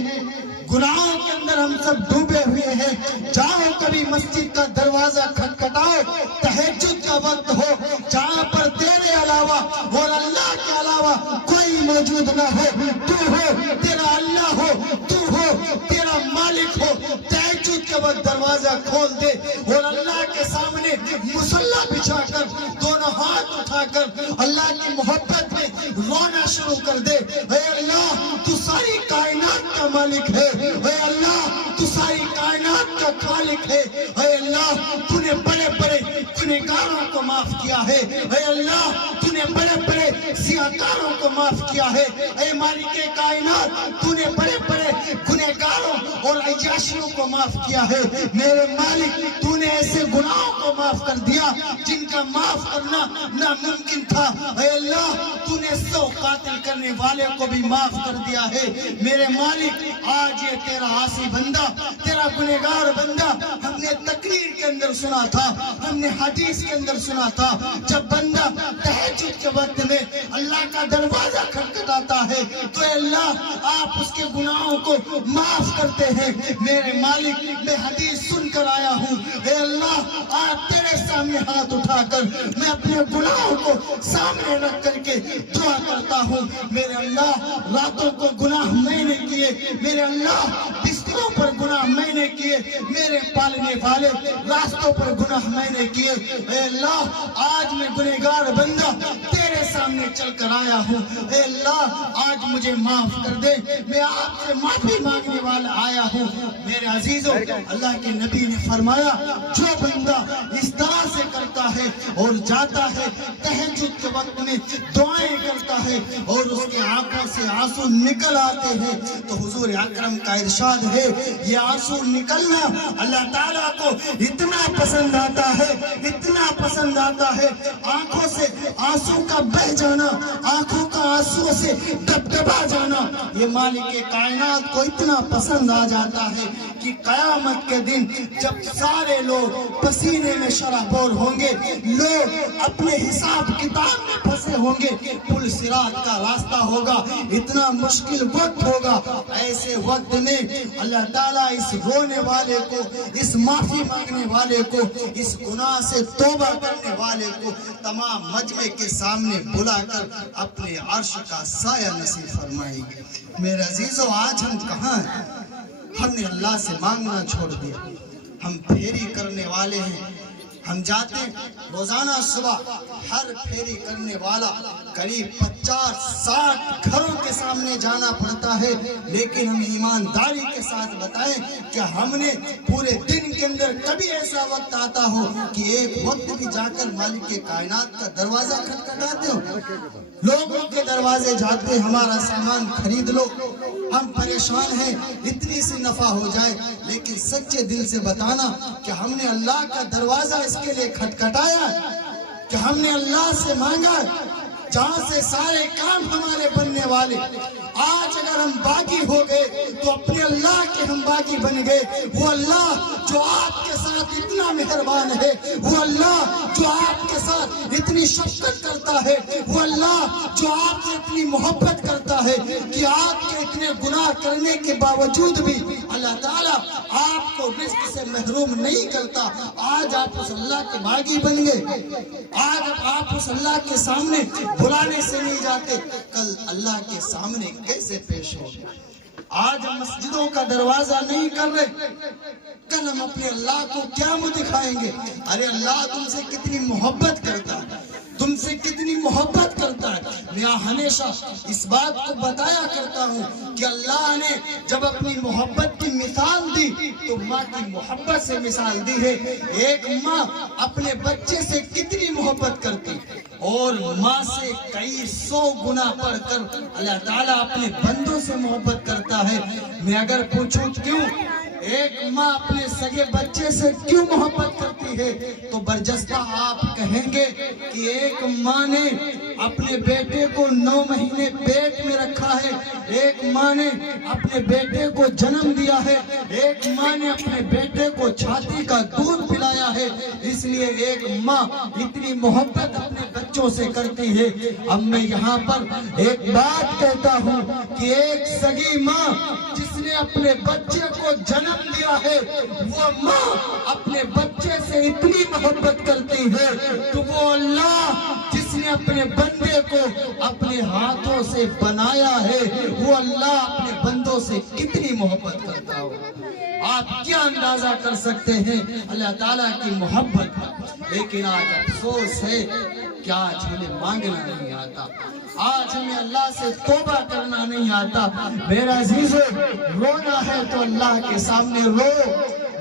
گناہوں کے اندر ہم سب ڈوبے ہوئے ہیں، جاؤ کبھی مسجد کا دروازہ کھٹکھٹاؤ، تہجد کا وقت ہو جہاں پر تیرے علاوہ اور اللہ کے علاوہ کوئی موجود نہ ہو، تو ہو تیرا اللہ ہو، تو ہو تیرا مالک ہو، تہجد کے وقت دروازہ کھول دے اور اللہ کے سامنے مصلی بچھا کر دونوں ہاتھ اٹھا کر اللہ کی محبت میں رونا شروع کر دے۔ اے اللہ تو ساری کائنات کا مالک ہے، اے اللہ تو ساری کائنات کا خالق ہے، اے اللہ تو نے بڑے بڑے گنہگاروں کو معاف کیا ہے، اے اللہ تو نے بڑے بڑے سیاہکاروں کو معاف کیا ہے، اے مالک کائنات تو نے بڑے بڑے گنہگاروں اور عیاشیوں کو معاف کیا ہے۔ میرے مالک تو نے ایسے گناہوں کو معاف کر دیا جن کا معاف کرنا ناممکن تھا، اے اللہ تو نے 100 قاتل کرنے والے کو بھی معاف کر دیا ہے۔ میرے مالک آج یہ تیرا عاصی بندہ، تیرا گنہگار بندہ، ہم نے تقریر کے اندر سنا تھا، ہم نے حدیث کے اندر سنا تھا، جب بندہ تہجد کے وقت میں اللہ کا دروازہ کھٹکھٹاتا ہے تو اے اللہ آپ اس کے گناہوں کو معاف کرتے ہیں۔ میرے مالک میں حدیث سن کر آیا ہوں، اے اللہ آج تیرے سامنے ہاتھ اٹھا کر میں اپنے گناہوں کو سامنے رکھ کر کے دعا کرتا ہوں۔ میرے اللہ راتوں کو گناہ میں نے کیے، میرے اللہ بستروں پر گناہ میں نے کیے، میرے پالنے والے راستوں پر گناہ میں نے کیے، اے اللہ آج میں گنہگار بندہ تیرے سامنے چل کر آیا ہوں، اے اللہ آج مجھے معاف کر دے، میں آپ سے معافی مانگنے والا آیا ہوں۔ میرے عزیزوں اللہ کے نبی نے فرمایا جو بندہ اس طرح سے کرتا ہے اور جاتا ہے تہجد کے وقت میں دعائیں کرتا ہے اور اس کی آنکھوں سے آنسو نکل آتے ہیں تو حضور اکرم کا ارشاد ہے یہ آنسو نکلنا اللہ تعالیٰ کو اتنا پسند آتا ہے، اتنا پسند آتا ہے، آنکھوں سے آنسو کا بہ جانا، آنکھوں کا آنسو سے دبدبا جانا یہ مالک کائنات کو اتنا پسند آ جاتا ہے کہ قیامت کے دن جب سارے لوگ پسینے میں شرابور ہوں گے، لوگ اپنے حساب کتاب میں پھنسے ہوں گے، پل صراط کا راستہ ہوگا، اتنا مشکل وقت ہوگا، ایسے وقت میں اللہ تعالیٰ اس رونے والے کو، اس معافی مانگنے والے کو، اس گناہ سے توبہ کرنے والے کو تمام مجمع کے سامنے بلا کر اپنے عرش کا سایہ نصیب فرمائے گے۔ میرے عزیزو آج ہم کہاں ہیں؟ ہم نے اللہ سے مانگنا چھوڑ دیا، ہم پھیری کرنے والے ہیں، ہم جاتے ہیں روزانہ صبح ہر پھیری کرنے والا قریب 50-60 گھروں کے سامنے جانا پڑتا ہے، لیکن ہم ایمانداری کے ساتھ بتائیں کہ ہم نے پورے دن کے اندر کبھی ایسا وقت آتا ہو کہ ایک وقت بھی جا کر مالک کائنات کا دروازہ کھٹکھٹاتے ہو؟ لوگوں کے دروازے جاتے ہمارا سامان خرید لو، ہم پریشان ہیں اتنی سی نفع ہو جائے، لیکن سچے دل سے بتانا کہ ہم نے اللہ کا دروازہ اس کے لیے کھٹکھٹایا، کہ ہم نے اللہ سے مانگا جہاں سے سارے کام ہمارے بننے والے۔ آج اگر ہم باغی ہو گئے تو اپنے اللہ کے ہم باغی بن گئے۔ وہ اللہ جو آپ کے ساتھ اتنا مہربان ہے، وہ اللہ جو آپ کے ساتھ اتنی شفقت کرتا ہے، وہ اللہ جو آپ سے اتنی محبت کرتا ہے کہ آپ کے اتنے گناہ کرنے کے باوجود بھی اللہ تعالیٰ آپ کو رزق سے محروم نہیں کرتا۔ آج آپ اس اللہ کے باغی بن گئے، آج آپ اس اللہ کے سامنے بلانے سے نہیں جاتے، کل اللہ کے سامنے کیسے پیش ہو؟ آج ہم مسجدوں کا دروازہ نہیں کر رہے، کل ہم اپنے اللہ کو کیا منہ دکھائیں گے؟ ارے اللہ تم سے کتنی محبت کرتا ہے، تم سے کتنی محبت کرتا ہے۔ میں ہمیشہ اس بات کو بتایا کرتا ہوں کہ اللہ نے جب اپنی محبت کی مثال دی تو ماں کی محبت سے مثال دی ہے۔ ایک ماں اپنے بچے سے کتنی محبت کرتی، اور ماں سے کئی 100 گنا بڑھ کر اللہ تعالیٰ اپنے بندوں سے محبت کرتا ہے۔ میں اگر پوچھوں کیوں ایک ماں اپنے سگے بچے سے کیوں محبت کرتی ہے، تو برجستہ آپ کہیں گے کہ ایک ماں نے اپنے بیٹے کو 9 مہینے پیٹ میں رکھا ہے، ایک ماں نے اپنے بیٹے کو جنم دیا ہے، ایک ماں نے اپنے بیٹے کو چھاتی کا دودھ پلایا ہے، اس لیے ایک ماں اتنی محبت اپنے بچوں سے کرتی ہے۔ اب میں یہاں پر ایک بات کہتا ہوں کہ ایک سگی ماں جس نے اپنے بچے کو جنم دیا ہے، وہ ماں اپنے بچے سے اتنی محبت کرتی ہے تو وہ اللہ جس نے اپنے بندے کو اپنے ہاتھوں سے بنایا ہے، وہ اللہ اپنے بندوں سے کتنی محبت کرتا ہو۔ آپ کیا اندازہ کر سکتے ہیں اللہ تعالیٰ کی محبت کا؟ لیکن آج افسوس ہے کہ آج ہمیں مانگنا نہیں آتا، آج ہمیں اللہ سے توبہ کرنا نہیں آتا۔ میرا عزیزو، رونا ہے تو اللہ کے سامنے رو،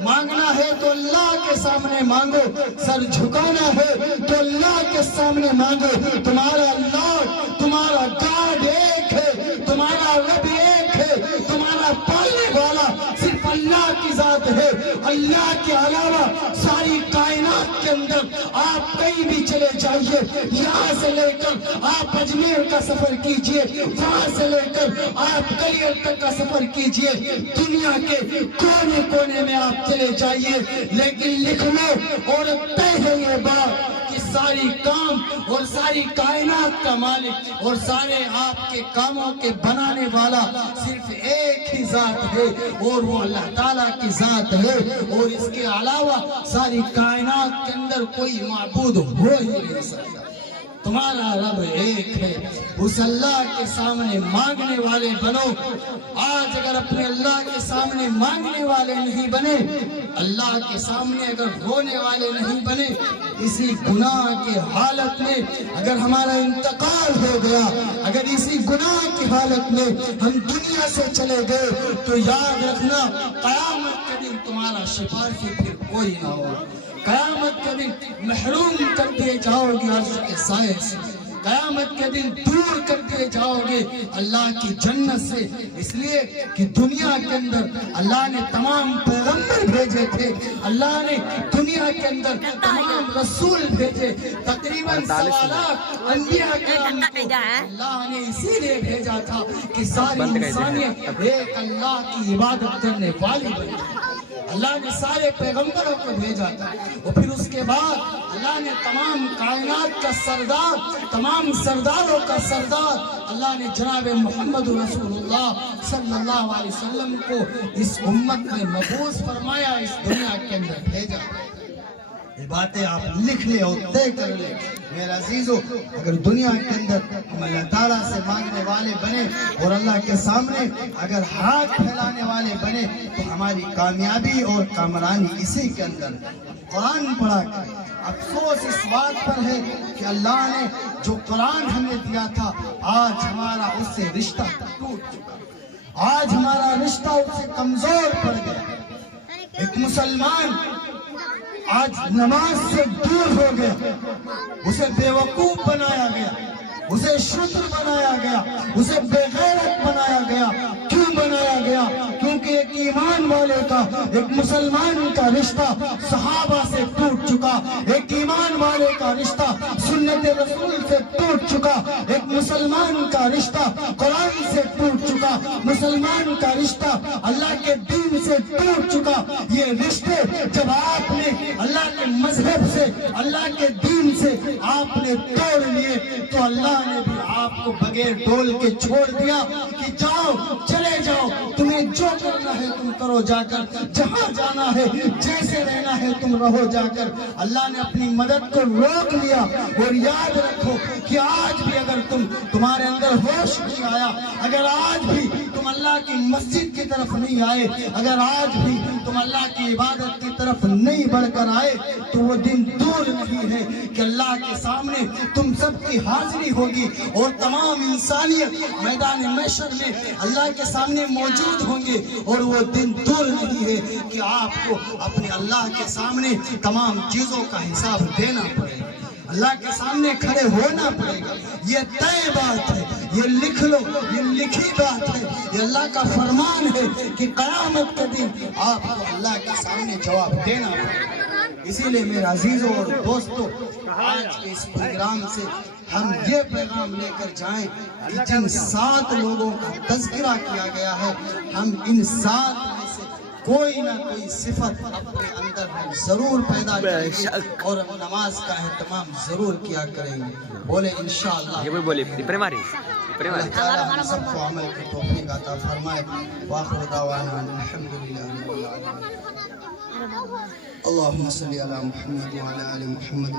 مانگنا ہے تو اللہ کے سامنے مانگو، سر جھکانا ہے تو اللہ کے سامنے مانگو۔ تمہارا اللہ، تمہارا گاڈ ایک ہے، تمہارا رب ایک ہے، تمہارا پالنے والا صرف اللہ کی ذات ہے۔ اللہ کے علاوہ ساری کائنات کے اندر آپ کہیں بھی چلے جائیے، یہاں سے لے کر آپ اجمیر کا سفر کیجئے، وہاں سے لے کر آپ گلیئر تک کا سفر کیجئے، دنیا کے کونے کونے میں آپ چلے جائیے، لیکن لکھ لو اور طے ہے یہ بات کہ ساری کام اور ساری کائنات کا مالک اور سارے آپ کے کاموں کے بنانے والا صرف ایک ہی ذات ہے، اور وہ اللہ تعالیٰ کی ذات ہے، اور اس کے علاوہ ساری کائنات کے اندر کوئی معبود ہو ہی نہیں سکتا۔ تمہارا رب ایک ہے، اس اللہ کے سامنے مانگنے والے بنو۔ آج اگر اپنے اللہ کے سامنے مانگنے والے نہیں بنے، اللہ کے سامنے اگر رونے والے نہیں بنے، اسی گناہ کے حالت میں اگر ہمارا انتقال ہو گیا، اگر اسی گناہ کی حالت میں ہم دنیا سے چلے گئے، تو یاد رکھنا قیامت کے دن تمہارا سفارشی پھر کوئی نہ ہو۔ قیامت کے دن محروم کر دیے جاؤ گے عرش کے سائے سے، قیامت کے دن دور کر دیے جاؤ گے اللہ کی جنت سے، اس لیے کہ دنیا کے اندر اللہ نے تمام پیغمبر بھیجے تھے، اللہ نے دنیا کے اندر تمام رسول بھیجے، تقریباً 1.25 لاکھ انبیاء کرام کو اللہ نے اسی لیے بھیجا تھا کہ ساری انسانیت ایک اللہ کی عبادت کرنے والی بنے۔ اللہ نے سارے پیغمبروں کو بھیجا تھا، اور پھر اس کے بعد اللہ نے تمام کائنات کا سردار، تمام سرداروں کا سردار اللہ نے جناب محمد رسول اللہ صلی اللہ علیہ وسلم کو اس امت میں مبعوث فرمایا، اس دنیا کے اندر بھیجا۔ یہ باتیں آپ لکھ لیں اور طے کر لیں میرے عزیزو، اگر دنیا کے اندر ہم اللہ تعالیٰ سے مانگنے والے بنے اور اللہ کے سامنے اگر ہاتھ پھیلانے والے بنے، تو ہماری کامیابی اور کامرانی اسی کے اندر۔ قرآن پڑھا کریں، افسوس اس بات پر ہے کہ اللہ نے جو قرآن ہمیں دیا تھا آج ہمارا اس سے رشتہ ٹوٹ چکا، آج ہمارا رشتہ اس سے کمزور پڑ گیا۔ ایک مسلمان آج نماز سے دور ہو گیا، اسے بے وقوف بنایا گیا، اسے شتر بنایا گیا، اسے بے غیرت بنایا گیا۔ کیوں بنایا گیا؟ کیونکہ ایک ایمان والے کا، ایک مسلمان کا رشتہ صحابہ سے ٹوٹ چکا، ایک ایمان والے کا رشتہ سنت رسول سے ٹوٹ چکا، ایک مسلمان کا رشتہ قرآن سے ٹوٹ چکا، مسلمان کا رشتہ اللہ کے دین سے ٹوٹ چکا۔ یہ رشتے جب آپ نے اللہ کے مذہب سے، اللہ کے دین سے آپ نے توڑ لیے تو اللہ نے بھی آپ کو بغیر ڈول کے چھوڑ دیا کہ جاؤ، چلے جاؤ، تمہیں جو کرنا ہے تم کرو جا کر، جہاں جانا ہے، جیسے رہنا ہے تم رہو جا کر۔ اللہ نے اپنی مدد کو روک لیا۔ اور یاد رکھو کہ آج بھی اگر تمہارے اندر ہوش نہیں آیا، اگر آج بھی تم اللہ کی مسجد کی طرف نہیں آئے، اگر آج بھی تم اللہ کی عبادت کی طرف نہیں بڑھ کر آئے، تو وہ دن دور نہیں ہے کہ اللہ کے سامنے تم سب کی حاضری ہوگی اور تمام انسانیت میدان محشر میں اللہ کے سامنے موجود ہوں گے، اور وہ دن دور نہیں ہے کہ آپ کو اپنے اللہ کے سامنے تمام چیزوں کا حساب دینا پڑے گا، اللہ کے سامنے کھڑے ہونا پڑے گا۔ یہ طے بات ہے، یہ لکھ لو، یہ لکھی بات ہے، یہ اللہ کا فرمان ہے کہ قیامت کے دن آپ کو اللہ کے سامنے جواب دینا پڑے گا۔ اسی لیے میرے عزیزوں اور دوستوں، آج کے اس پروگرام سے ہم یہ پیغام لے کر جائیں کہ جن 7 لوگوں کا تذکرہ کیا گیا ہے، ہم ان 7 میں سے کوئی نہ کوئی صفت اپنے اندر ہم ضرور پیدا کریں گے اور نماز کا اہتمام ضرور کیا کریں گے۔ بولے انشاءاللہ۔ اللہ تعالیٰ ہم سب کو عمل کی توفیق عطا فرمائے۔ وآخر دعوانا الحمدللہ رب العالمین۔ اللهم صل على محمد وعلى آل محمد۔